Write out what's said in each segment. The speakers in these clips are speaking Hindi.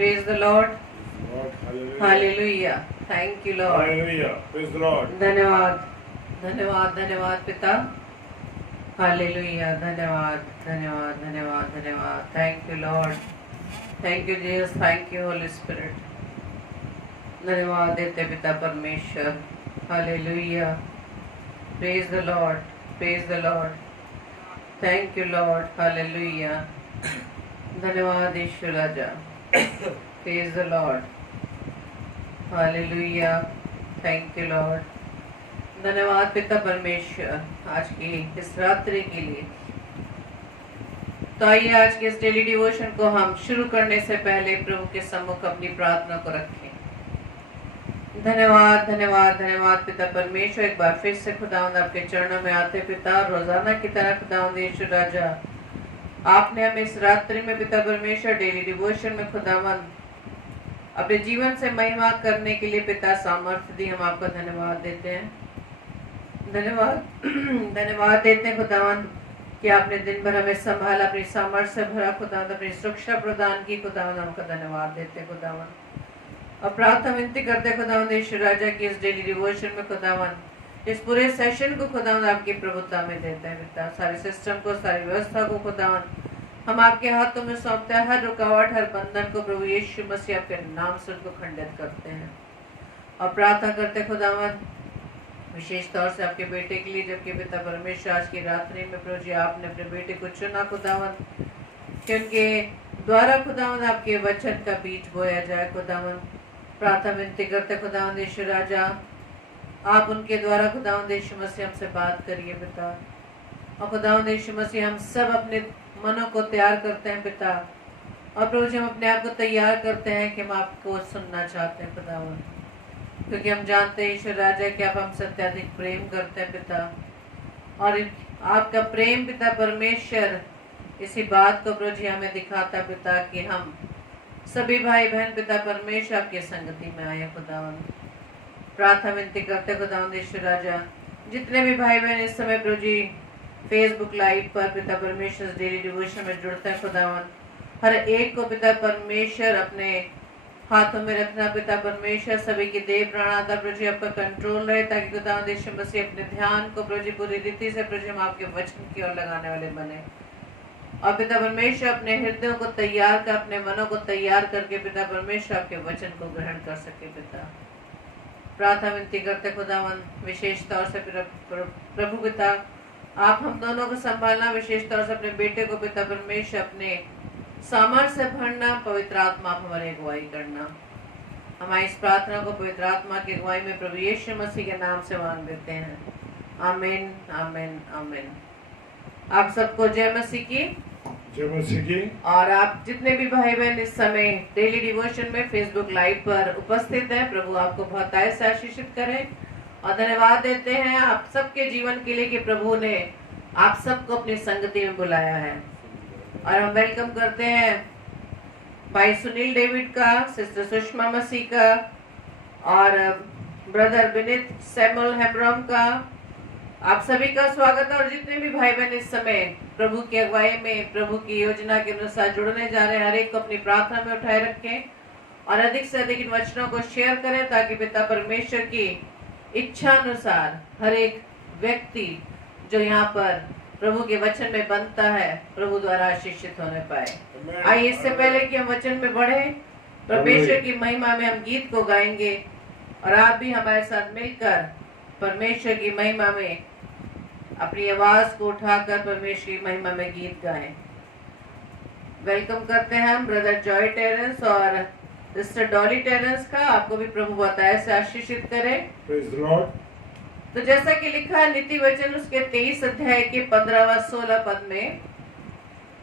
Praise the Lord. Lord, hallelujah. Hallelujah. Thank you, Lord. Hallelujah. Praise the Lord. धन्यवाद धन्यवाद धन्यवाद पिता. Hallelujah. धन्यवाद धन्यवाद धन्यवाद धन्यवाद. Thank you, Lord. Thank you, Jesus. Thank you, Holy Spirit. धन्यवाद देते पिता परमेश्वर. Hallelujah. Praise the Lord. Praise the Lord. Thank you, Lord. Hallelujah. धन्यवाद ईश्वर राजा. Praise the Lord. Hallelujah. Thank you, Lord. धन्यवाद पिता परमेश्वर आज की इस रात्रि के लिए. तो आइए आज के इस डेली डिवोशन को हम शुरू करने से पहले प्रभु के सम्मुख अपनी प्रार्थना को रखें. धन्यवाद धन्यवाद धन्यवाद पिता परमेश्वर. एक बार फिर से खुदावंद आपके चरणों में आते पिता. रोजाना की तरह खुदावंद यीशु राजा आपने हमें इस रात्रि में पिता परमेश्वर डेली डिवोशन में खुदावंद अपने जीवन से महिमा करने के लिए पिता सामर्थ्य दी. हम आपका धन्यवाद देते हैं. धन्यवाद धन्यवाद देते हैं खुदावंद कि आपने दिन भर हमें संभाला, अपनी सामर्थ्य से भरा खुदावंद, अपनी सुरक्षा प्रदान की खुदावंद. हमका धन्यवाद देते हैं खुदावंद. और प्रार्थना विनती करते खुदावंद यीशु राजा की इस डेली डिवोशन में खुदावंद इस पूरे सेशन को खुदावंद आपकी प्रभुता में देते हैं पिता. सारे सिस्टम को, सारी व्यवस्था को खुदावंद हम आपके हाथों में सौंपते हैं. हर रुकावट, हर बंधन को प्रभु यीशु मसीह आपके नाम से उनको खंडित करते हैं. और प्रार्थना करते खुदावंद विशेष तौर से आपके बेटे के लिए, जबकि पिता परमेश्वर आज की रात्रि में प्रभु जी आपने अपने बेटे को चुना खुदावंद कि उनके द्वारा खुदावंद आपके वचन का बीज बोया जाए खुदावंद. प्रार्थना विनती करते खुदावंद यीशु राजा आप उनके द्वारा खुदावंद यीशु मसीह हमसे बात करिए पिता. और खुदावंद यीशु मसीह हम सब अपने मनों को तैयार करते हैं पिता. और प्रभु जी हम अपने आप को तैयार करते हैं कि हम आपको सुनना चाहते हैं खुदावंद, क्योंकि हम जानते हैं ईश्वर राजा कि आप हमसे अत्यधिक प्रेम करते हैं पिता. और आपका प्रेम पिता परमेश्वर इसी बात को प्रभु जी हमें दिखाता है पिता कि हम सभी भाई बहन पिता परमेश्वर आपकी संगति में आए खुदावंद. प्रार्थना विनती करते खुदावंद ईश्वर राजा जितने भी भाई बहन इस समय प्रभु जी फेसबुक लाइव पर पिता परमेश्वर डेली डिवोशन में जुड़ते हैं खुदावंद, हर एक को पिता परमेश्वर अपने हाथों में रखना पिता परमेश्वर. सभी की देह प्राण आत्मा प्रभु जी आपका कंट्रोल रहे, ताकि खुदावंद यीशु मसीह अपने ध्यान को प्रभु जी पूरी रीति से प्रभु जी हम आपके वचन की ओर लगाने वाले बने. और पिता परमेश्वर अपने हृदयों को तैयार कर, अपने मनों को तैयार करके पिता परमेश्वर आपके वचन को ग्रहण कर सके पिता. प्रार्थना विनती करते खुदावंद विशेष तौर से प्रभु पिता आप हम दोनों को संभालना. विशेष तौर से अपने बेटे को पिता परमेश्वर अपने सामर्थ्य से भरना. पवित्र आत्मा आप हमारी अगुवाई करना. हमारी इस प्रार्थना को पवित्र आत्मा की अगुवाई में प्रभु यीशु मसीह के नाम से मांग देते हैं. आमीन आमीन आमीन. आप सबको जय मसीह की. जय मसीह की. और आप जितने भी भाई बहन इस समय डेली डिवोशन में फेसबुक लाइव पर उपस्थित हैं, प्रभु आपको बहुत से आशीषित करे. और धन्यवाद देते हैं आप सबके जीवन के लिए कि प्रभु ने आप सबको अपनी संगति में बुलाया है. और हम वेलकम करते हैं भाई सुनील डेविड का, सिस्टर सुषमा मसीह का और ब्रदर विनीत सैमुअल हेम्ब्रम का. आप सभी का स्वागत है. और जितने भी भाई बहन इस समय प्रभु की अगुवाई में प्रभु की योजना के अनुसार जुड़ने जा रहे हैं, हर एक को अपनी प्रार्थना में उठाए रखें और अधिक से अधिक इन वचनों को शेयर करें, ताकि पिता परमेश्वर की इच्छा अनुसार हर एक व्यक्ति जो यहाँ पर प्रभु के वचन में बनता है प्रभु द्वारा आशीषित होने पाए. आइए इससे पहले कि हम वचन में बढ़े, परमेश्वर की महिमा में हम गीत को गाएंगे और आप भी हमारे साथ मिलकर परमेश्वर की महिमा में अपनी आवाज को उठाकर परमेश्वर की महिमा में गीत गाएं. वेलकम करते हैं हम ब्रदर जॉय टेरेंस और सिस्टर डॉली टेरेंस का. आपको भी प्रभु बताए से आशीषित करे. Praise the Lord. तो जैसा कि लिखा है नीति वचन उसके 23 अध्याय के 15 व 16 पद में,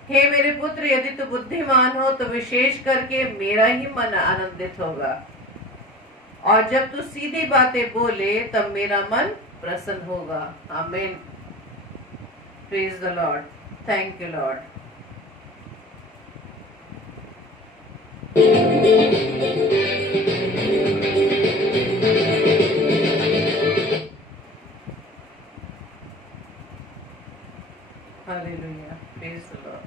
हे मेरे पुत्र यदि तू बुद्धिमान हो तो विशेष करके मेरा ही मन आनंदित होगा, और जब तू सीधी बातें बोले तब मेरा मन प्रसन्न होगा. आमीन. Praise the Lord. Thank you Lord. Hallelujah. Praise the Lord.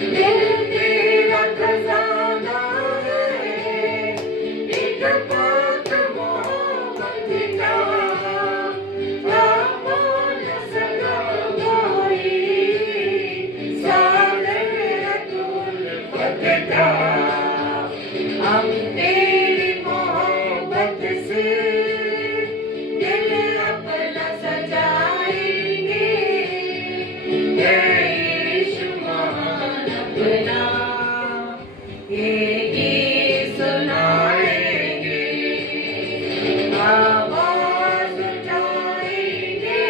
दिल तेरा खजाना है, एक बात मोहब्बत का, आपो न सका कोई, सागर अतुल पथ का। हम तेरी मोहब्बत से दिल अपना सजाएंगे, यीशु महान अपना ये गीत सुनाएंगे, आवाज उठाएंगे।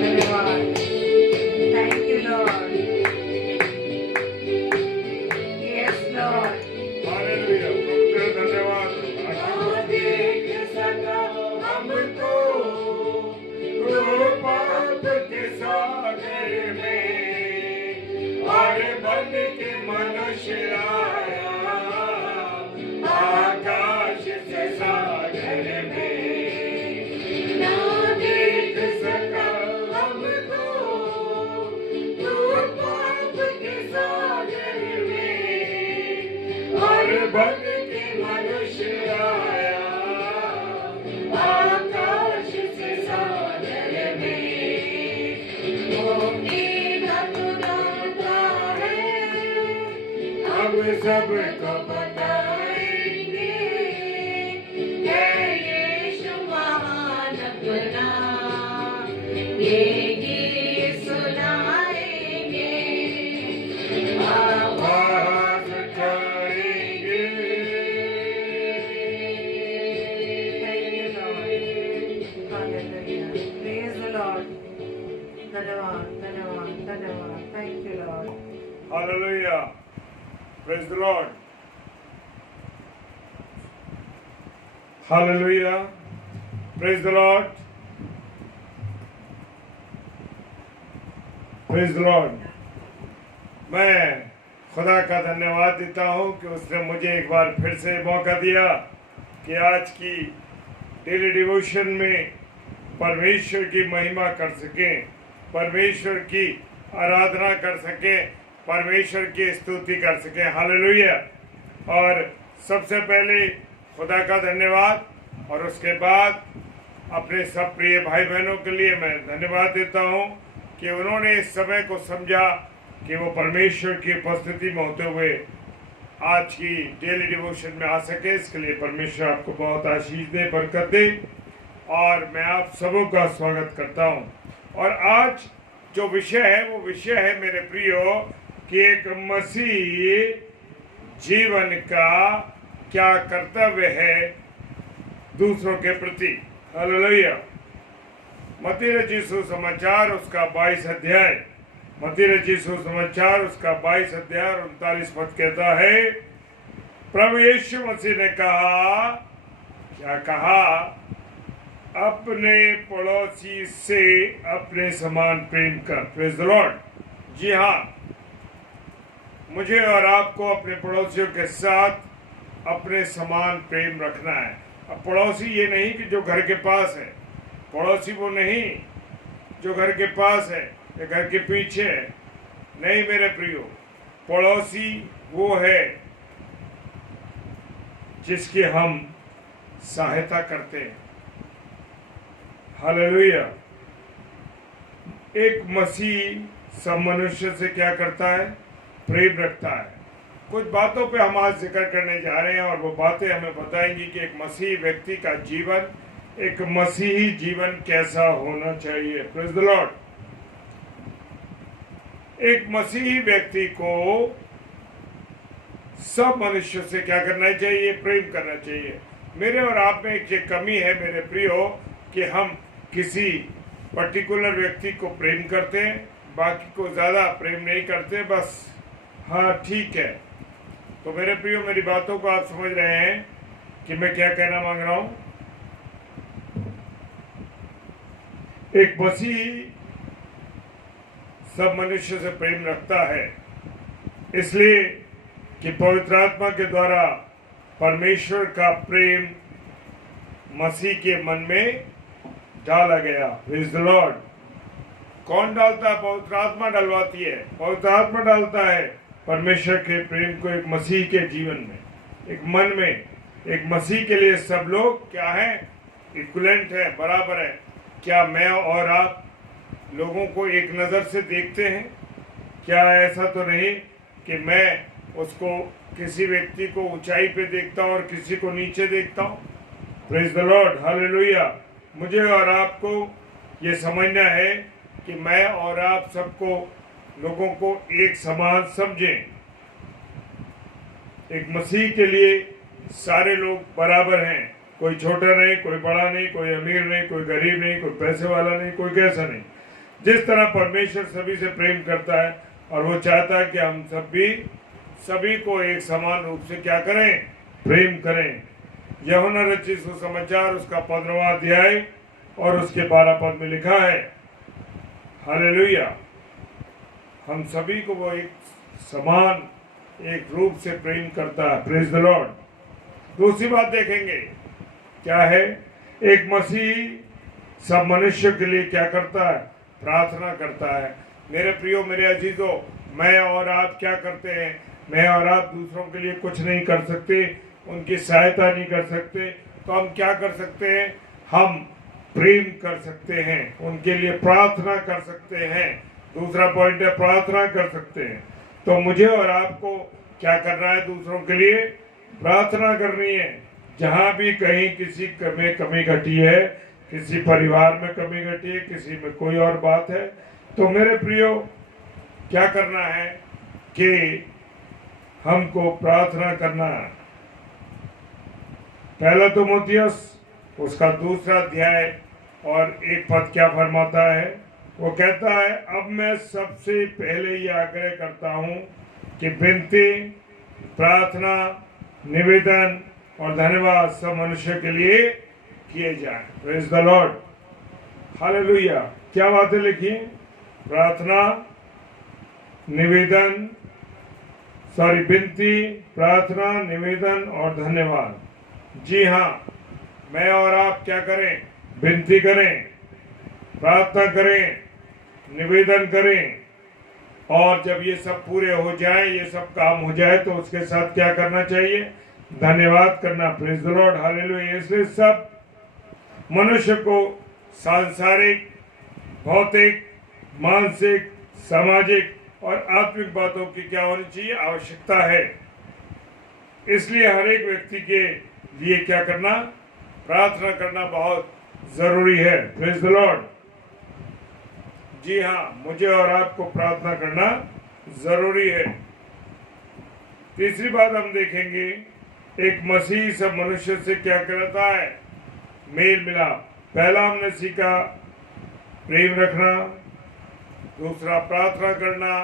धन्यवाद। Thank you Lord. Yes Lord. Hallelujah. प्रभु तेरा धन्यवाद। देख सका हमको तो पाप के सागर में और बन के मनुष्य आया आकाश से सागर में। ना देख सका हमको तू पाप के सागर में, और बन के मनुष्य आया आकाश से सागर में। वो मेरा खुदा है, अब सबको बताएंगे, है यीशु महान अपना ये गीत सुनाएंगे, आवाज उठाएंगे। Thank you, Lord. Hallelujah. Praise the Lord. धन्यवाद, धन्यवाद, धन्यवाद. Thank you, Lord. Hallelujah. Praise the Lord. Hallelujah. Praise the Lord. Praise the Lord. मैं खुदा का धन्यवाद देता हूँ कि उसने मुझे एक बार फिर से मौका दिया कि आज की डेली डिवोशन में परमेश्वर की महिमा कर सकें, परमेश्वर की आराधना कर सकें, परमेश्वर की स्तुति कर सकें। हालेलुया। और सबसे पहले खुदा का धन्यवाद और उसके बाद अपने सब प्रिय भाई बहनों के लिए मैं धन्यवाद देता हूँ कि उन्होंने इस समय को समझा कि वो परमेश्वर की उपस्थिति में होते हुए आज की डेली डिवोशन में आ सके। इसके लिए परमेश्वर आपको बहुत आशीष दे, बरकत दे। और मैं आप सबों का स्वागत करता हूं। और आज जो विषय है वो विषय है मेरे प्रियो कि एक मसीह जीवन का क्या कर्तव्य है दूसरों के प्रति। हालेलुया। मत्ती रचित सुसमाचार उसका 22 अध्याय, मत्ती रचित सुसमाचार उसका 22 अध्याय 39 पद कहता है, प्रभु यीशु मसीह ने कहा, क्या कहा? अपने पड़ोसी से अपने समान प्रेम कर। Praise the Lord. जी हाँ, मुझे और आपको अपने पड़ोसियों के साथ अपने समान प्रेम रखना है। अब पड़ोसी ये नहीं कि जो घर के पास है, पड़ोसी वो नहीं जो घर के पास है या घर के पीछे है। नहीं मेरे प्रियो, पड़ोसी वो है जिसकी हम सहायता करते हैं। हालेलुया। एक मसीह सब मनुष्य से क्या करता है? प्रेम रखता है। कुछ बातों पे हम आज जिक्र करने जा रहे हैं और वो बातें हमें बताएंगी कि एक मसीही व्यक्ति का जीवन, एक मसीही जीवन कैसा होना चाहिए। Praise the Lord. एक मसीही व्यक्ति को सब मनुष्य से क्या करना चाहिए? प्रेम करना चाहिए। मेरे और आप में एक ये कमी है मेरे प्रियो कि हम किसी पर्टिकुलर व्यक्ति को प्रेम करते हैं, बाकी को ज़्यादा प्रेम नहीं करते। बस हाँ ठीक है। तो मेरे प्रियो, मेरी बातों को आप समझ रहे हैं कि मैं क्या कहना मांग रहा हूँ। एक मसीह सब मनुष्य से प्रेम रखता है इसलिए कि पवित्र आत्मा के द्वारा परमेश्वर का प्रेम मसीह के मन में डाला गया। Praise the Lord. कौन डालता है? पवित्र आत्मा डलवाती है। पवित्र आत्मा डालता है परमेश्वर के प्रेम को एक मसीह के जीवन में, एक मन में। एक मसीह के लिए सब लोग क्या है? इक्विवेलेंट है, बराबर है। क्या मैं और आप लोगों को एक नज़र से देखते हैं? क्या ऐसा तो नहीं कि मैं उसको, किसी व्यक्ति को ऊंचाई पे देखता हूँ और किसी को नीचे देखता हूँ? Praise the Lord, hallelujah. मुझे और आपको ये समझना है कि मैं और आप सबको, लोगों को एक समान समझें। एक मसीह के लिए सारे लोग बराबर हैं। कोई छोटा नहीं, कोई बड़ा नहीं, कोई अमीर नहीं, कोई गरीब नहीं, कोई पैसे वाला नहीं, कोई कैसा नहीं। जिस तरह परमेश्वर सभी से प्रेम करता है और वो चाहता है कि हम सभी को एक समान रूप से क्या करें? प्रेम करें। यूहन्ना रचित सुसमाचार उसका 15वां अध्याय और उसके 12 पद में लिखा है, हालेलुया, हम सभी को वो एक समान, एक रूप से प्रेम करता है। Praise the Lord. दूसरी बात देखेंगे, क्या है? एक मसीह सब मनुष्य के लिए क्या करता है? प्रार्थना करता है। मेरे प्रियो, मेरे अजीजों, मैं और आप क्या करते हैं? मैं और आप दूसरों के लिए कुछ नहीं कर सकते, उनकी सहायता नहीं कर सकते, तो हम क्या कर सकते हैं? हम प्रेम कर सकते हैं, उनके लिए प्रार्थना कर सकते हैं। दूसरा पॉइंट है, प्रार्थना कर सकते हैं। तो मुझे और आपको क्या करना है? दूसरों के लिए प्रार्थना करनी है। जहाँ भी कहीं किसी में कमी घटी है, किसी परिवार में कमी घटी है, किसी में कोई और बात है, तो मेरे प्रियो क्या करना है कि हमको प्रार्थना करना है। पहला तिमुथियुस उसका 2 अध्याय और 1 पद क्या फरमाता है? वो कहता है, अब मैं सबसे पहले ये आग्रह करता हूँ कि विनती, प्रार्थना, निवेदन और धन्यवाद सब मनुष्य के लिए किए जाए। Praise the Lord, hallelujah. क्या बातें लिखी? प्रार्थना, निवेदन, विनती, प्रार्थना, निवेदन और धन्यवाद। जी हाँ, मैं और आप क्या करें? विनती करें, प्रार्थना करें, निवेदन करें, और जब ये सब पूरे हो जाए, ये सब काम हो जाए, तो उसके साथ क्या करना चाहिए? धन्यवाद करना। Praise the Lord, hallelujah. इसलिए सब मनुष्य को सांसारिक, भौतिक, मानसिक, सामाजिक और आत्मिक बातों की क्या होनी चाहिए? आवश्यकता है। इसलिए हर एक व्यक्ति के लिए क्या करना? प्रार्थना करना बहुत जरूरी है। Praise the Lord. जी हाँ, मुझे और आपको प्रार्थना करना जरूरी है। तीसरी बात हम देखेंगे, एक मसीह सब मनुष्य से क्या करता है? मेल मिलाप। पहला हमने सीखा प्रेम रखना, दूसरा प्रार्थना करना,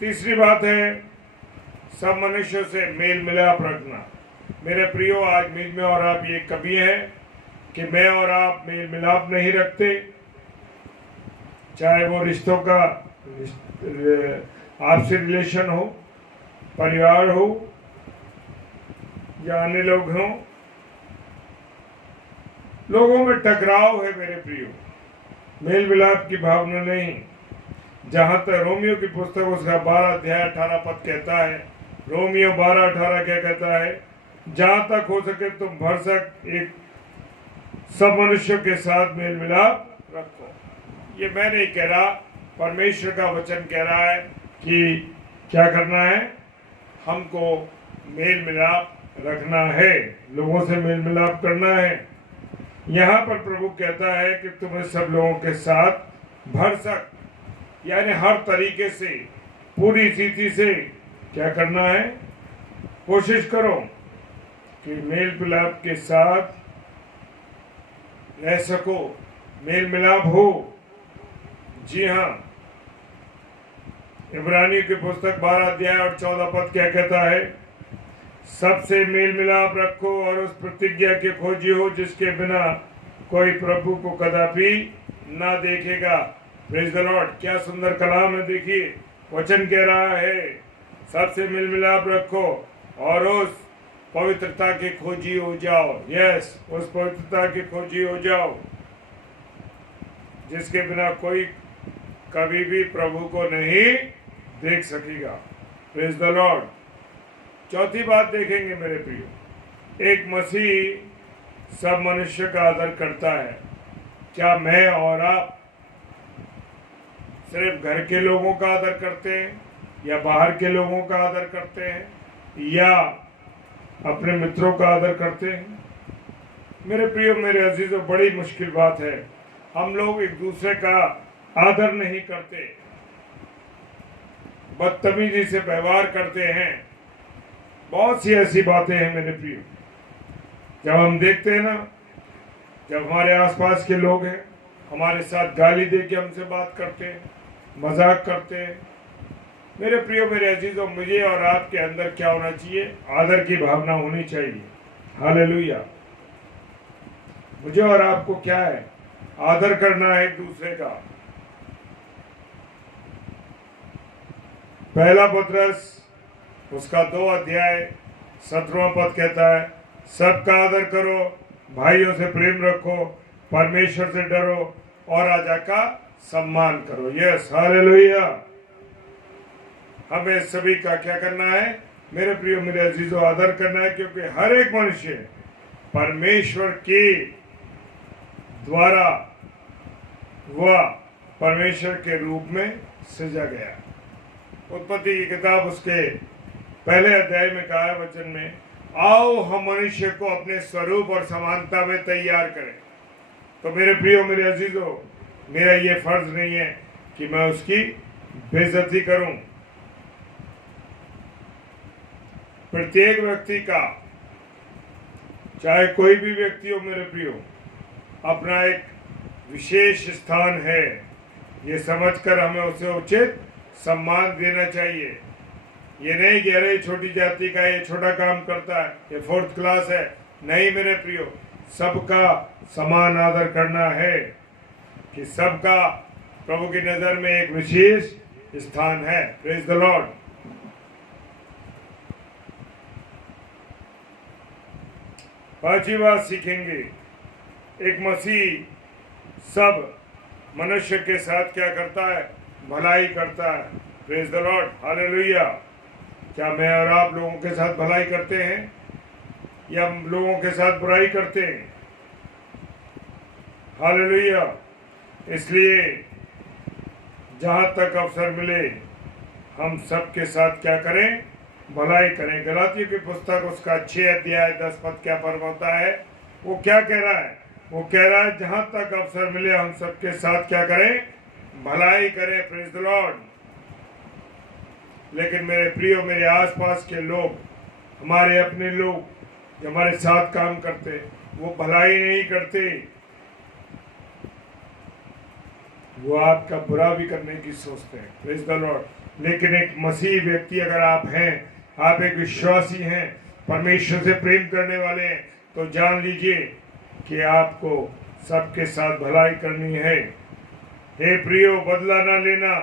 तीसरी बात है सब मनुष्यों से मेल मिलाप रखना। मेरे प्रियो, आज मुझ में और आप ये कभी है कि मैं और आप मेल मिलाप नहीं रखते, चाहे वो रिश्तों का आपसी रिलेशन हो, परिवार हो या अन्य लोग हों। लोगों में टकराव है मेरे प्रियो, मेल मिलाप की भावना नहीं। जहां तक रोमियो की पुस्तक उसका 12 अध्याय 18 पद कहता है, रोमियो 12:18 क्या कहता है? जहां तक हो सके तुम भरसक एक सब मनुष्यों के साथ मेल मिलाप रखो। ये मैं नहीं कह रहा, परमेश्वर का वचन कह रहा है कि क्या करना है? हमको मेल मिलाप रखना है, लोगों से मेल मिलाप करना है। यहाँ पर प्रभु कहता है कि तुम्हें सब लोगों के साथ भरसक, यानी हर तरीके से, पूरी स्थिति से क्या करना है? कोशिश करो कि मेल मिलाप के साथ रह सको, मेल मिलाप हो। जी हाँ, इब्रानियों की पुस्तक 12 अध्याय और 14 पद क्या कहता है? सबसे मेल मिलाप रखो और उस प्रतिज्ञा के खोजी हो जिसके बिना कोई प्रभु को कदापि ना देखेगा। Praise the Lord. क्या सुंदर कलाम है। देखिए, वचन कह रहा है सबसे मेल मिलाप रखो और उस पवित्रता के खोजी हो जाओ। यस, उस पवित्रता के खोजी हो जाओ जिसके बिना कोई कभी भी प्रभु को नहीं देख सकेगा। Praise the Lord. चौथी बात देखेंगे मेरे प्रियो, एक मसीह सब मनुष्य का आदर करता है। क्या मैं और आप सिर्फ घर के लोगों का आदर करते हैं, या बाहर के लोगों का आदर करते हैं, या अपने मित्रों का आदर करते हैं? मेरे प्रियो, मेरे अजीजों, बड़ी मुश्किल बात है। हम लोग एक दूसरे का आदर नहीं करते, बदतमीजी से व्यवहार करते हैं। बहुत सी ऐसी बातें हैं मेरे प्रियो, जब हम देखते हैं ना, जब हमारे आसपास के लोग हैं हमारे साथ गाली दे के हमसे बात करते हैं, मजाक करते हैं। मेरे प्रियो, मेरे अजीजों, मुझे और आपके अंदर क्या होना चाहिए? आदर की भावना होनी चाहिए। हालेलुया। मुझे और आपको क्या है? आदर करना है एक दूसरे का। पहला पत्रस उसका 2 अध्याय 17वां पद कहता है, सबका आदर करो, भाइयों से प्रेम रखो, परमेश्वर से डरो और राजा का सम्मान करो। Yes, hallelujah. हमें सभी का क्या करना है मेरे प्रियो, मेरे अजीजों? आदर करना है, क्योंकि हर एक मनुष्य परमेश्वर के द्वारा वह परमेश्वर के रूप में सजा गया। उत्पत्ति की किताब उसके पहले अध्याय में कहा है वचन में, आओ हम मनुष्य को अपने स्वरूप और समानता में तैयार करें। तो मेरे प्रियो, मेरे अजीजों, मेरा ये फर्ज नहीं है कि मैं उसकी बेइज्जती करूं। प्रत्येक व्यक्ति का, चाहे कोई भी व्यक्ति हो मेरे प्रियो, अपना एक विशेष स्थान है। ये समझकर हमें उसे उचित सम्मान देना चाहिए। ये नहीं कि अरे छोटी जाति का ये छोटा काम करता है, ये 4th क्लास है। नहीं मेरे प्रियो, सबका समान आदर करना है, कि सबका प्रभु की नजर में एक विशेष स्थान है। Praise the Lord. पांचवी बात सीखेंगे, एक मसीह सब मनुष्य के साथ क्या करता है? भलाई करता है। Praise the Lord, hallelujah. क्या मैं और आप लोगों के साथ भलाई करते हैं, या लोगों के साथ बुराई करते हैं? हालेलुया। इसलिए जहां तक अवसर मिले हम सबके साथ क्या करें? भलाई करें। गलातियों की पुस्तक उसका 6 अध्याय 10 पद क्या फरमाता है? वो क्या कह रहा है? वो कह रहा है जहां तक अवसर मिले हम सबके साथ क्या करें? भलाई करें। Praise the Lord. लेकिन मेरे प्रियो, मेरे आसपास के लोग, हमारे अपने लोग जो हमारे साथ काम करते, वो भलाई नहीं करते, वो आपका बुरा भी करने की सोचते हैं। Praise the Lord. लेकिन एक मसीह व्यक्ति अगर आप हैं, आप एक विश्वासी हैं, परमेश्वर से प्रेम करने वाले हैं, तो जान लीजिए कि आपको सबके साथ भलाई करनी है। हे प्रियो, बदला ना लेना,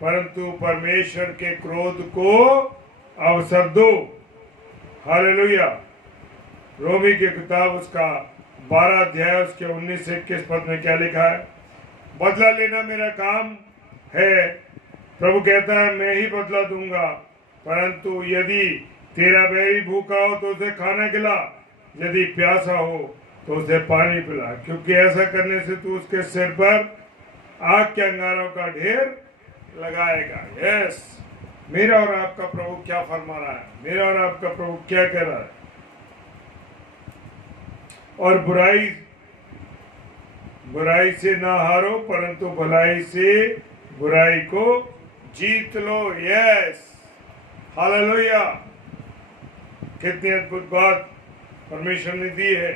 परंतु परमेश्वर के क्रोध को अवसर दो। हालेलुया। रोमी की किताब उसका 12 अध्याय उसके 19 से 21 पद में क्या लिखा है? बदला लेना मेरा काम है, प्रभु कहता है, मैं ही बदला दूंगा। परंतु यदि तेरा बैरी भूखा हो तो उसे खाना खिला, यदि प्यासा हो तो उसे पानी पिला, क्योंकि ऐसा करने से तू उसके सिर पर आग के अंगारों का ढेर लगाएगा। यस, मेरा और आपका प्रभु क्या फरमा रहा है? मेरा और आपका प्रभु क्या कह रहा है? और बुराई से ना हारो, परंतु भलाई से बुराई को जीत लो। Yes, hallelujah. कितनी अद्भुत बात परमेश्वर ने दी है।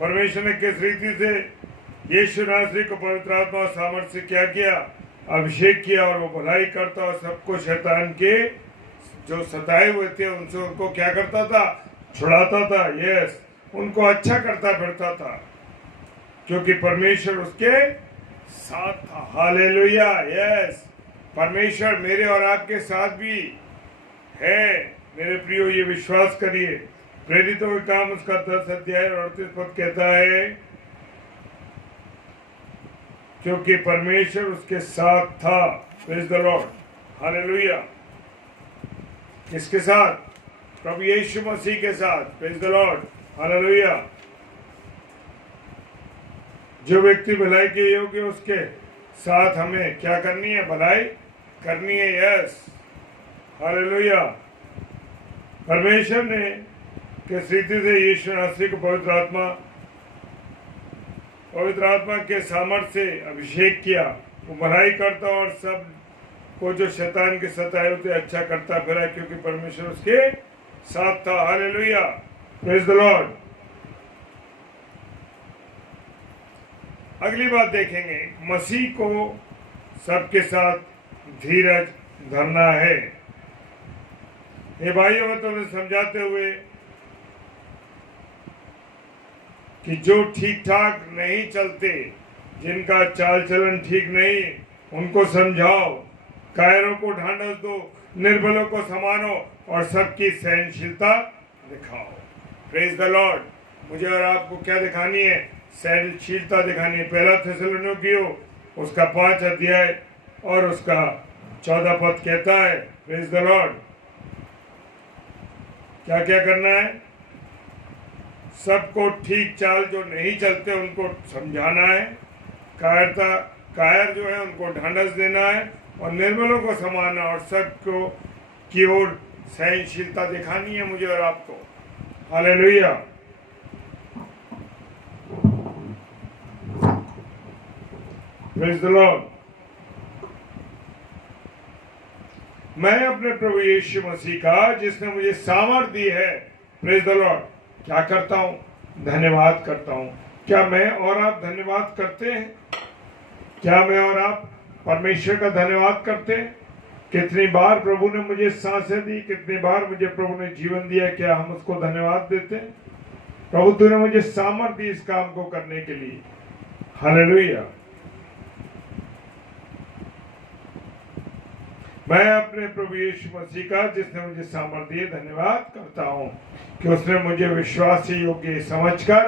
परमेश्वर ने किस रीति से यीशु नासरी को पवित्र आत्मा और सामर्थ्य से क्या किया? अभिषेक किया, और वो भलाई करता और सबको शैतान के जो सताए हुए थे उनसे उनको क्या करता था? छुड़ाता था। यस, उनको अच्छा करता फिरता था, क्योंकि परमेश्वर उसके साथ था। हालेलुया। यस, परमेश्वर मेरे और आपके साथ भी है। मेरे प्रियो, ये विश्वास करिए। प्रेरितों के काम उसका 10 अध्याय और 38 पद कहता है, क्योंकि परमेश्वर उसके साथ था। Praise the Lord, hallelujah. किसके साथ? प्रभु यीशु मसीह के साथ। Praise the Lord, hallelujah. जो व्यक्ति भलाई के योग्य, उसके साथ हमें क्या करनी है? भलाई करनी है। Yes, hallelujah. परमेश्वर ने किस रीति से यीशु नासरी को पवित्र आत्मा के सामर्थ्य से अभिषेक किया। वो भलाई करता और सब को जो शैतान के सताए होते अच्छा करता फिरा, क्योंकि परमेश्वर उसके साथ था। Hallelujah, praise the Lord. अगली बात देखेंगे, मसीह को सबके साथ धीरज धरना है। ये भाइयों को तो समझाते हुए कि जो ठीक ठाक नहीं चलते, जिनका चाल चलन ठीक नहीं, उनको समझाओ, कायरों को ढांढस दो, निर्बलों को समानो और सबकी सहनशीलता दिखाओ। Praise the Lord. मुझे और आपको क्या दिखानी है? सहनशीलता दिखानी है। पहला थिस्सलुनीकियों उसका 5 अध्याय और उसका 14 पद कहता है, प्रेज द लॉर्ड, क्या क्या करना है? सबको ठीक चाल जो नहीं चलते उनको समझाना है, कायर जो है उनको ढांढस देना है और निर्बलों को समाना और सबको की ओर सहनशीलता दिखानी है मुझे और आपको। हालेलुया। Praise the Lord. मैं अपने प्रभु यीशु मसीह का, जिसने मुझे सामर्थ दी है, प्रेज द लॉर्ड, क्या करता हूं? धन्यवाद करता हूं। क्या मैं और आप धन्यवाद करते हैं? क्या मैं और आप परमेश्वर का धन्यवाद करते हैं? कितनी बार प्रभु ने मुझे सांसें दी, कितनी बार मुझे प्रभु ने जीवन दिया, क्या हम उसको धन्यवाद देते हैं? प्रभु तूने मुझे सामर्थ दी इस काम को करने के लिए। हालेलुया। मैं अपने प्रभु यीशु मसीह का, जिसने मुझे सामर्थ दी, धन्यवाद करता हूं कि उसने मुझे विश्वास योग्य समझकर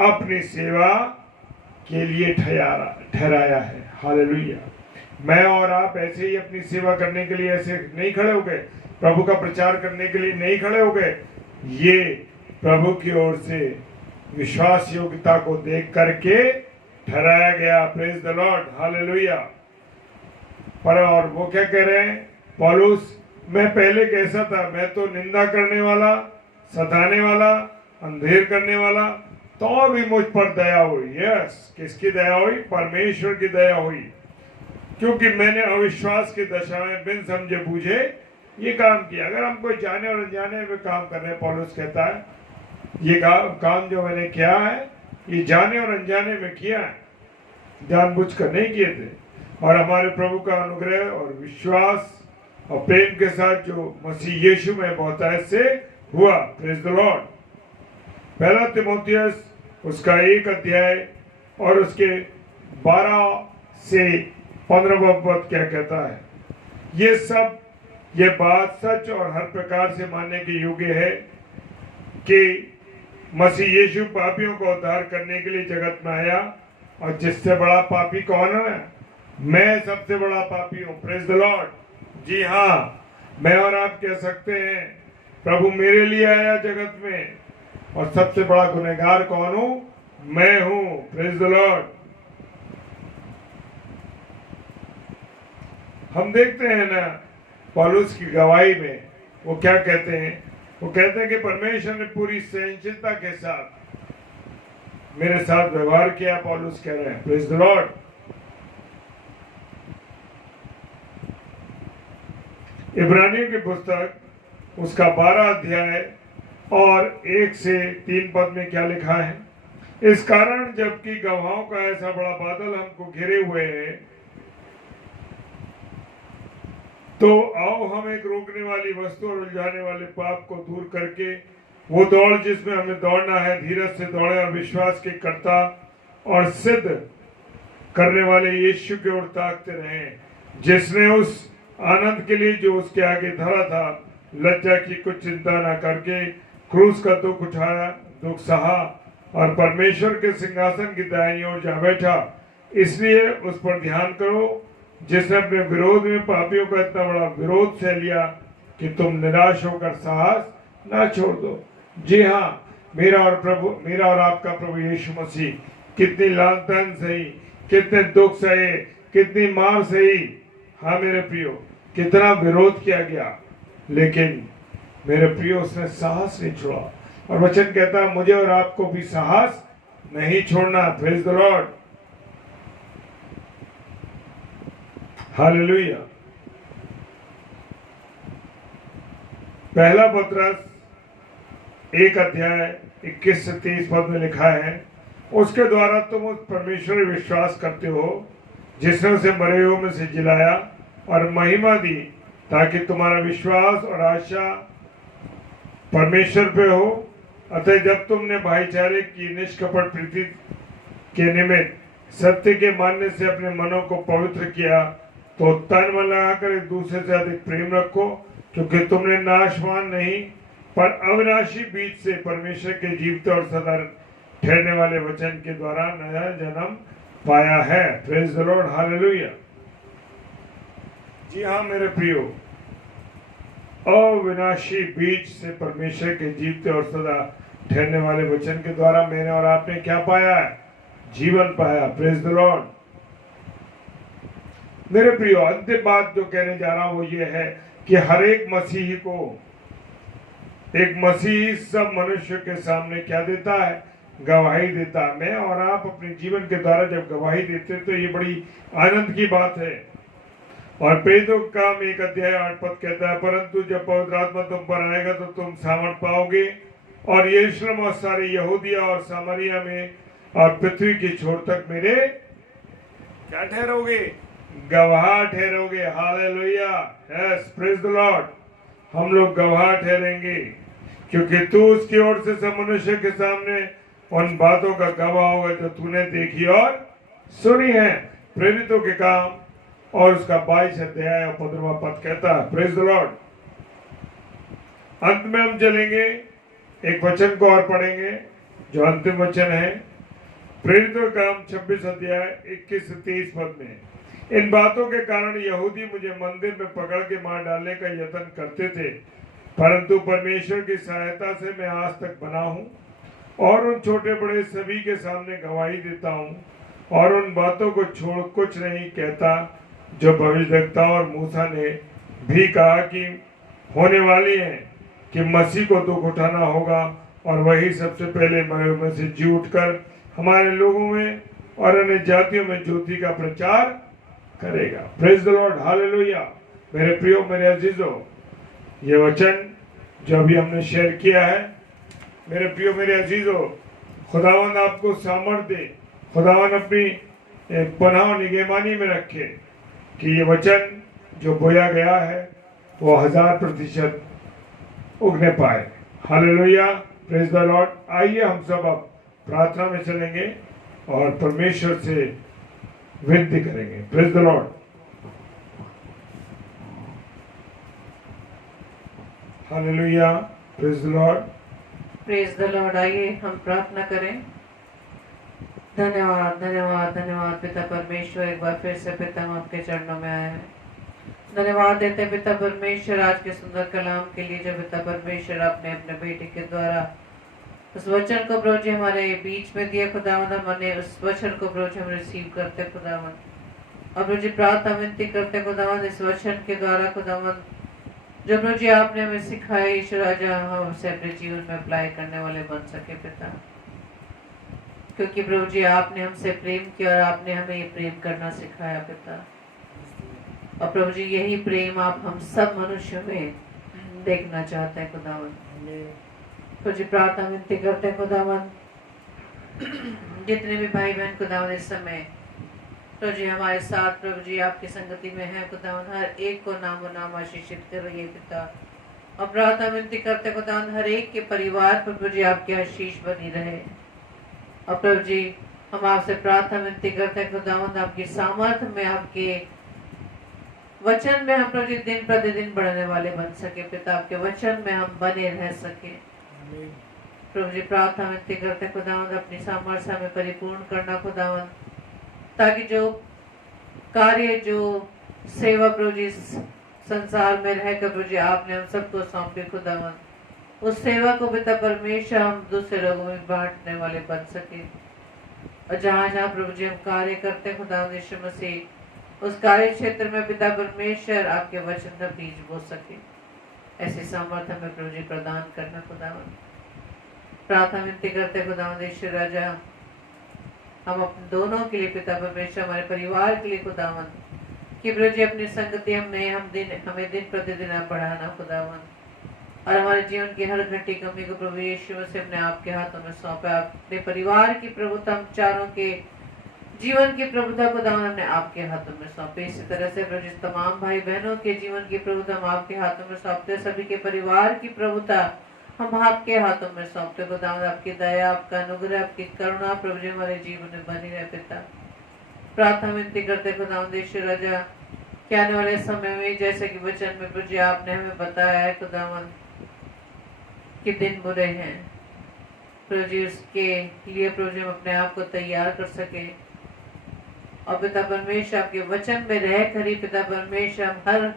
अपनी सेवा के लिए ठहराया है। हालेलुया। मैं और आप ऐसे ही अपनी सेवा करने के लिए ऐसे नहीं खड़े हो गए, प्रभु का प्रचार करने के लिए नहीं खड़े हो गए। ये प्रभु की ओर से विश्वास योग्यता को देख करके ठहराया गया। Praise the Lord, hallelujah. पर और वो क्या कह रहे हैं पौलुस? मैं पहले कैसा था? मैं तो निंदा करने वाला, सताने वाला, अंधेर करने वाला, तो भी मुझ पर दया हुई। यस, किसकी दया हुई? परमेश्वर की दया हुई, क्योंकि मैंने अविश्वास की दशा में बिन समझे बूझे ये काम किया। अगर हम कोई जाने और अनजाने में काम कर रहे हैं, पौलुस कहता है ये काम जो मैंने किया है, ये जाने और अनजाने में किया है, जानबूझकर नहीं किए थे। और हमारे प्रभु का अनुग्रह और विश्वास और प्रेम के साथ जो मसीह यीशु में बहुतायत से हुआ। Praise the Lord. पहला तीमुथियुस उसका 1 अध्याय और उसके 12 से 15 पद क्या कहता है? ये बात सच और हर प्रकार से मानने के योग्य है कि मसीह यीशु पापियों को उद्धार करने के लिए जगत में आया, और जिससे बड़ा पापी कौन है? मैं सबसे बड़ा पापी हूँ। Praise the Lord. जी हाँ, मैं और आप कह सकते हैं प्रभु मेरे लिए आया जगत में, और सबसे बड़ा गुनहगार कौन हूँ? मैं हूँ। Praise the Lord. हम देखते हैं ना पौलुस की गवाही में वो क्या कहते हैं? वो कहते हैं कि परमेश्वर ने पूरी सहनशीलता के साथ मेरे साथ व्यवहार किया। पौलुस कह रहे हैं, प्रेज द लॉर्ड। इब्रानियों की पुस्तक उसका 12 अध्याय और 1 से 3 पद में क्या लिखा है? इस कारण जबकि गवाहों का ऐसा बड़ा बादल हमको घिरे हुए है, तो आओ हम एक रोकने वाली वस्तु और उलझाने वाले पाप को दूर करके वो दौड़ जिसमें हमें दौड़ना है, धीरज से दौड़े और विश्वास के कर्ता और सिद्ध करने वाले यीशु की ओर ताकते रहें, जिसने उस आनंद के लिए जो उसके आगे धरा था, लज्जा की कुछ चिंता न करके क्रूस का दुख उठाया, दुख सहा और परमेश्वर के सिंहासन की दाहिनी ओर जा बैठा। इसलिए उस पर ध्यान करो जिसने अपने विरोध में पापियों का इतना बड़ा विरोध सह लिया कि तुम निराश होकर साहस ना छोड़ दो। जी हाँ, मेरा और आपका प्रभु यीशु मसीह कितनी लांछन सही, कितने दुख सहे, कितनी मार सही। हाँ मेरे प्रियो, कितना विरोध किया गया, लेकिन मेरे प्रियो उसने साहस नहीं छोड़ा। और वचन कहता है मुझे और आपको भी साहस नहीं छोड़ना। Praise the Lord, hallelujah. पहला पत्रस 1 अध्याय 21 से 23 पद में लिखा है, उसके द्वारा तुम उस परमेश्वर में विश्वास करते हो जिसने उसे मरे हुओं में से जिलाया और महिमा दी, ताकि तुम्हारा विश्वास और आशा परमेश्वर पे हो। अतः जब तुमने भाईचारे की निष्कपट प्रीति के निमित्त सत्य के मानने से अपने मनों को पवित्र किया, तो तन मन लगाकर एक दूसरे से अधिक प्रेम रखो, क्योंकि तुमने नाशवान नहीं पर अविनाशी बीज से परमेश्वर के जीवित और सदा ठहरने वाले वचन के द्वारा नया जन्म पाया है। Praise the Lord, hallelujah. जी हाँ मेरे प्रियो, अविनाशी बीज से परमेश्वर के जीवित और सदा ठहरने वाले वचन के द्वारा मैंने और आपने क्या पाया है? जीवन पाया। Praise the Lord. मेरे प्रियो, अंतिम बात जो कहने जा रहा हूं वो ये है कि हर एक मसीही को, एक मसीही सब मनुष्य के सामने क्या देता है? गवाही देता है। मैं और आप अपने जीवन के द्वारा जब गवाही देते तो ये बड़ी आनंद की बात है। और पेदो का 1 अध्याय 8 पद कहता है, परंतु जब पवित्र आत्मा तुम पर आएगा तो तुम सामर्थ पाओगे और यरूशलेम और सारे यहूदिया और सामरिया में और पृथ्वी की छोर तक मेरे क्या ठहरोगे? गवाह ठहरोगे। Hallelujah, yes, praise the Lord. हम लोग गवाह ठहरेंगे क्योंकि तू उसकी ओर से सब मनुष्य के सामने उन बातों का गवाह होगा जो तूने देखी और सुनी है। प्रेरितों के काम और उसका 22 अध्याय और 15वां पद कहता है, प्रेज द लॉर्ड। अंत में हम चलेंगे, एक वचन को और पढ़ेंगे जो अंतिम वचन है, प्रेरितों का काम 26 अध्याय 21 से 23 पद में। इन बातों के कारण यहूदी मुझे मंदिर में पकड़ के मार डालने का यत्न करते थे, परंतु परमेश्वर की सहायता से मैं आज तक बना हूँ और उन छोटे बड़े सभी के सामने गवाही देता हूँ और उन बातों को छोड़ कुछ नहीं कहता जो भविष्यवक्ता और मूसा ने भी कहा कि होने वाली है, कि मसीह को दुख उठाना होगा और वही सबसे पहले मरे में से जी उठकर हमारे लोगों में और अन्य जातियों में ज्योति का प्रचार करेगा। Praise the Lord, hallelujah. मेरे प्रियो, मेरे अजीजों, ये वचन जो अभी हमने शेयर किया है, मेरे प्रियो मेरे अजीजों, खुदावंद आपको सामर्थ्य दे, खुदावंद अपनी पनाह निगहबानी में रखे कि ये वचन जो बोया गया है वो 1000% उगने पाए। Hallelujah, praise the Lord. आइए हम सब अब प्रार्थना में चलेंगे और परमेश्वर से विनती करेंगे। Praise the Lord, hallelujah, praise the Lord, praise the Lord. आइए हम प्रार्थना करें। धन्यवाद धन्यवाद धन्यवाद पिता परमेश्वर, एक बार फिर से पिता हम आपके चरणों में आए हैं। धन्यवाद देते हैं पिता परमेश्वर आज के सुंदर कलाम के लिए जो पिता परमेश्वर आपने अपने बेटे के द्वारा उस वचन को प्रभु जी हमारे बीच में दिया। खुदावंद हमने उस वचन को प्रभु जी हम रिसीव करते खुदावंद, और प्रभु जी प्रार्थना विनती करते खुदावंद इस वचन के द्वारा खुदावंद जो प्रभु जी आपने हमें सिखाया ईश्वर राजा, हम उसे अपने जीवन में अप्लाई करने वाले बन सके पिता, क्योंकि प्रभु जी आपने हमसे प्रेम किया और आपने हमें ये प्रेम करना सिखाया पिता। और प्रभु जी यही प्रेम आप हम सब मनुष्यों में देखना चाहते हैं खुदावंद। प्रभु जी प्रार्थना विनती करते हैं खुदावंद, जितने भी भाई बहन खुदावंद इस समय प्रभु जी हमारे साथ प्रभु जी आपकी संगति में है खुदावंद, हर एक को नामो नाम आशीषित कर रही है पिता। और प्रार्थना विनती करते खुदावंद हर एक के परिवार पर प्रभु जी आपकी आशीष बनी रहे। और प्रभु जी हम आपसे प्रार्थना विनती करते हैं खुदावंद आपकी सामर्थ्य में, आपके वचन में हम प्रभु जी दिन प्रतिदिन बढ़ने वाले बन सके पिता, आपके वचन में हम बने रह सके। प्रभु जी प्रार्थना विनती करते खुदावंद अपनी सामर्थ्य में परिपूर्ण करना खुदावंद, ताकि जो कार्य, जो सेवा प्रभु जी संसार में रहकर प्रभु जी आपने हम सबको सौंपे खुदावन, उस सेवा को पिता परमेश्वर हम दूसरे लोगों में बांटने वाले बन सके। और जहाँ जहाँ प्रभु जी हम कार्य करते हैं खुदावन यीशु मसीह, उस कार्य क्षेत्र में पिता परमेश्वर आपके वचन का बीज बो सके। ऐसी सामर्थ्य हमें प्रभु जी प्रदान करना खुदावन। प्रार्थना विनती करते खुदावन यीशु राजा, हम अपने दोनों के लिए पिता परमेश्वर, हमारे परिवार के लिए खुदावन, कि प्रभु जी अपनी संगति हमें दिन प्रतिदिन आप बढ़ाना खुदावन, और हमारे जीवन की हर घटी कमी को प्रभु यीशु मसीह अपने आपके हाथों में सौंपा। अपने परिवार की प्रभुता, हम चारों के जीवन की प्रभुता खुदावन हमने आपके हाथों में सौंपे। इसी तरह से प्रभु जी तमाम भाई बहनों के जीवन की प्रभुता हम आपके हाथों में सौंपते, सभी के परिवार की प्रभुता हम आपके हाथों में सौंपते खुदावन। आपकी दया, आपका अनुग्रह, आपकी करुणा प्रभु जी हमारे जीवन में बनी रहे पिता। प्रार्थना विनती करते खुदावन यीशु राजा, कि आने वाले समय में जैसे कि वचन में प्रभु जी आपने हमें बताया है खुदावन कि दिन बुरे हैं, प्रभु जी उसके लिए प्रभु जी हम अपने आप को तैयार कर सके, और पिता परमेश्वर आपके वचन में रह कर ही पिता परमेश्वर हम हर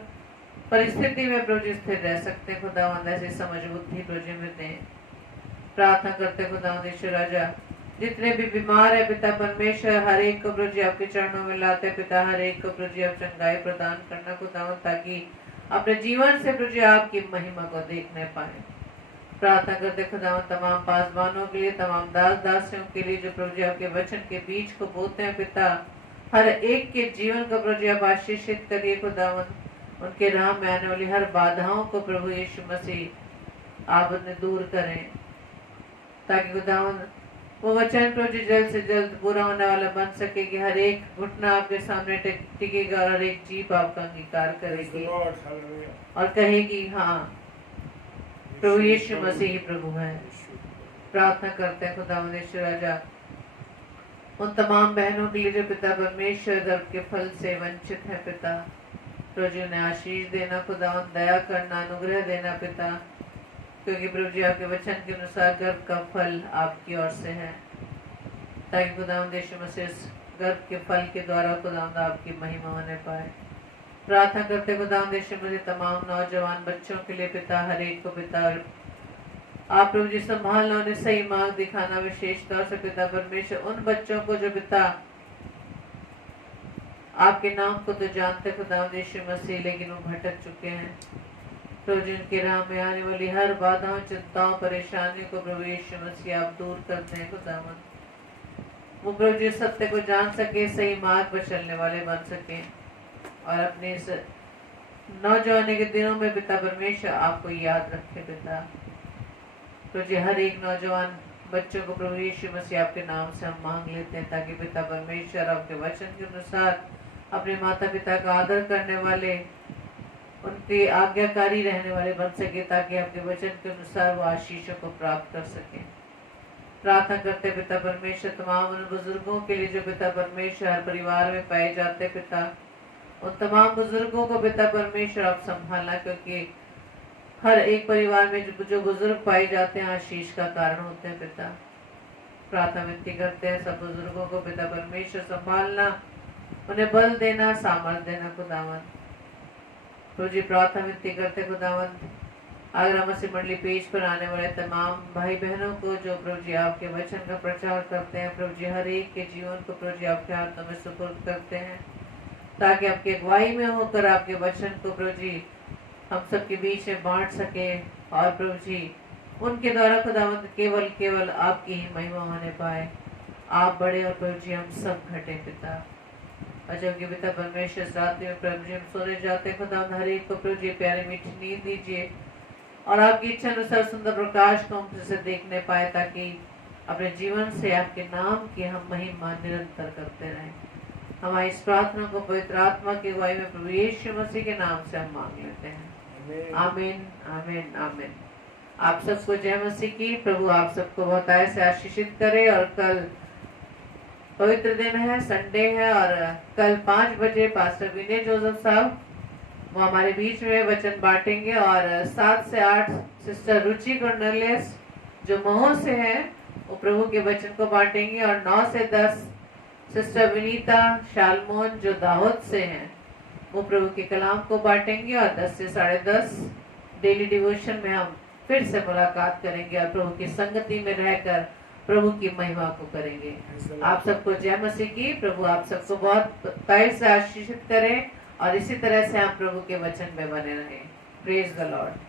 परिस्थिति में प्रभु जी स्थिर रह सकते हैं खुदावन। ऐसी समझ बुद्धि प्रभु जी में दें। प्रार्थना करते खुदावन यीशु राजा, जितने भी बीमार है पिता परमेश्वर, हर एक को प्रभु जी आपके चरणों में लाते पिता, हर एक को प्रभु जी आप चंगाई प्रदान करना खुदावन, ताकि अपने जीवन से प्रभु जी आपकी महिमा को देखने पाए। प्रार्थना करते खुदावन तमाम पासवानों के लिए, तमाम दास दासियों के लिए जो प्रभु जी आपके वचन के बीज को बोते हैं पिता, हर एक के जीवन को प्रभु जी आप आशीषित करिए खुदावन। उनके राह में आने वाली हर बाधाओं को प्रभु यीशु मसीह आप उन्हें दूर करें, ताकि खुदावन वो वचन प्रभु जी जल्द से जल्द पूरा होने वाला बन सके, कि हर एक घुटना आपके सामने टिकेगा और हर एक जीभ आपका अंगीकार करेगी और कहेगी हाँ प्रभु यीशु मसीह ही प्रभु है। प्रार्थना करते हैं खुदावन यीशु राजा, उन तमाम बहनों के लिए जो पिता परमेश्वर गर्भ के फल से वंचित है पिता, प्रभु जी उन्हें आशीष देना खुदावन, दया करना, अनुग्रह देना पिता, क्योंकि प्रभु जी आपके वचन के अनुसार गर्भ का फल आपकी ओर से है, ताकि खुदावंद यीशु मसीह गर्भ के फल के द्वारा खुदावंद आपकी महिमा होने पाए। प्रार्थना करते खुदावंद यीशु मसीह तमाम नौजवान बच्चों के लिए पिता, हर एक को पिता आप प्रभु जी संभालना, उन्हें सही मार्ग दिखाना, विशेष तौर से पिता परमेश्वर उन बच्चों को जो पिता आपके नाम को तो जानते खुदावंद यीशु मसीह, लेकिन वो भटक चुके हैं। प्रभु जी उनके राह में आने वाली हर बाधाओं, चिंताओं, परेशानियों को प्रभु यीशु मसीह आप दूर करते हैं खुदावंद। वो प्रभु जी सत्य को जान सके, सही मार्ग पर चलने वाले बन सके, और अपने इस नौजवानी के दिनों में पिता परमेश्वर आपको याद रखे पिता। तो जी हर एक नौजवान बच्चों को प्रभु यीशु मसीह आपके नाम से हम मांग लेते हैं, ताकि पिता परमेश्वर आपके वचन के अनुसार अपने माता पिता का आदर करने वाले, उनके आज्ञाकारी रहने वाले बन सके, ताकि आपके वचन के अनुसार वो आशीषों को प्राप्त कर सके। प्रार्थना करते पिता परमेश्वर तमाम उन बुजुर्गों के लिए जो पिता परमेश्वर हर परिवार में पाए जाते पिता, उन तमाम बुजुर्गों को पिता परमेश्वर आप संभालना, क्योंकि हर एक परिवार में जो बुजुर्ग पाए जाते हैं आशीष का कारण होते हैं पिता। प्रार्थना विनती करते हैं सब बुजुर्गों को पिता परमेश्वर संभालना, उन्हें बल देना, सामर्थ्य देना खुदावन। प्रभु जी प्रार्थना विनती करते खुदावन आगरा मसीह मंडली पेज पर आने वाले तमाम भाई बहनों को जो प्रभु जी आपके वचन का प्रचार करते हैं, प्रभु जी हर एक के जीवन को प्रभु जी आपके हाथों में सुपुर्द करते हैं, ताकि आपकी अगुवाई में होकर आपके वचन को प्रभु जी हम सबके बीच में बांट सके, और प्रभु जी उनके द्वारा खुदावंद केवल आपकी ही महिमा होने पाए। आप बड़े और प्रभु जी हम सब घटे पिता। और जबकि पिता परमेश्वर इस रात्रि में प्रभु जी हम सोने जाते खुदावंद हर एक को प्रभु जी प्यारी मीठी नींद दीजिए, और आपकी इच्छा अनुसार सुंदर प्रकाश को हम से देखने पाए, ताकि अपने जीवन से आपके नाम की हम महिमा निरंतर करते रहें। हमारी इस प्रार्थना को पवित्र आत्मा की अगुवाई में प्रभु यीशु मसीह के नाम से हम मांग लेते हैं। आमीन आमीन आमीन। आप सबको जय मसीह की। प्रभु आप सबको बहुत आय से आशीषित करे। और कल पवित्र दिन है, संडे है, और कल 5 बजे पास्टर विनय जोसेफ साहब वो हमारे बीच में वचन बांटेंगे, और 7 से 8 सिस्टर रुचि कर्नलियस जो महो से है वो प्रभु के वचन को बांटेंगे, और 9 से 10 सिस्टर विनीता शालमोन जो दाहोद से हैं, वो प्रभु के कलाम को बांटेंगे और 10 से 10:30 डेली डिवोशन में हम फिर से मुलाकात करेंगे और प्रभु की संगति में रहकर प्रभु की महिमा को करेंगे। आप सबको जय मसीह की। प्रभु आप सबको बहुत तहे से आशीषित करें और इसी तरह से आप प्रभु के वचन में बने रहें। Praise the Lord.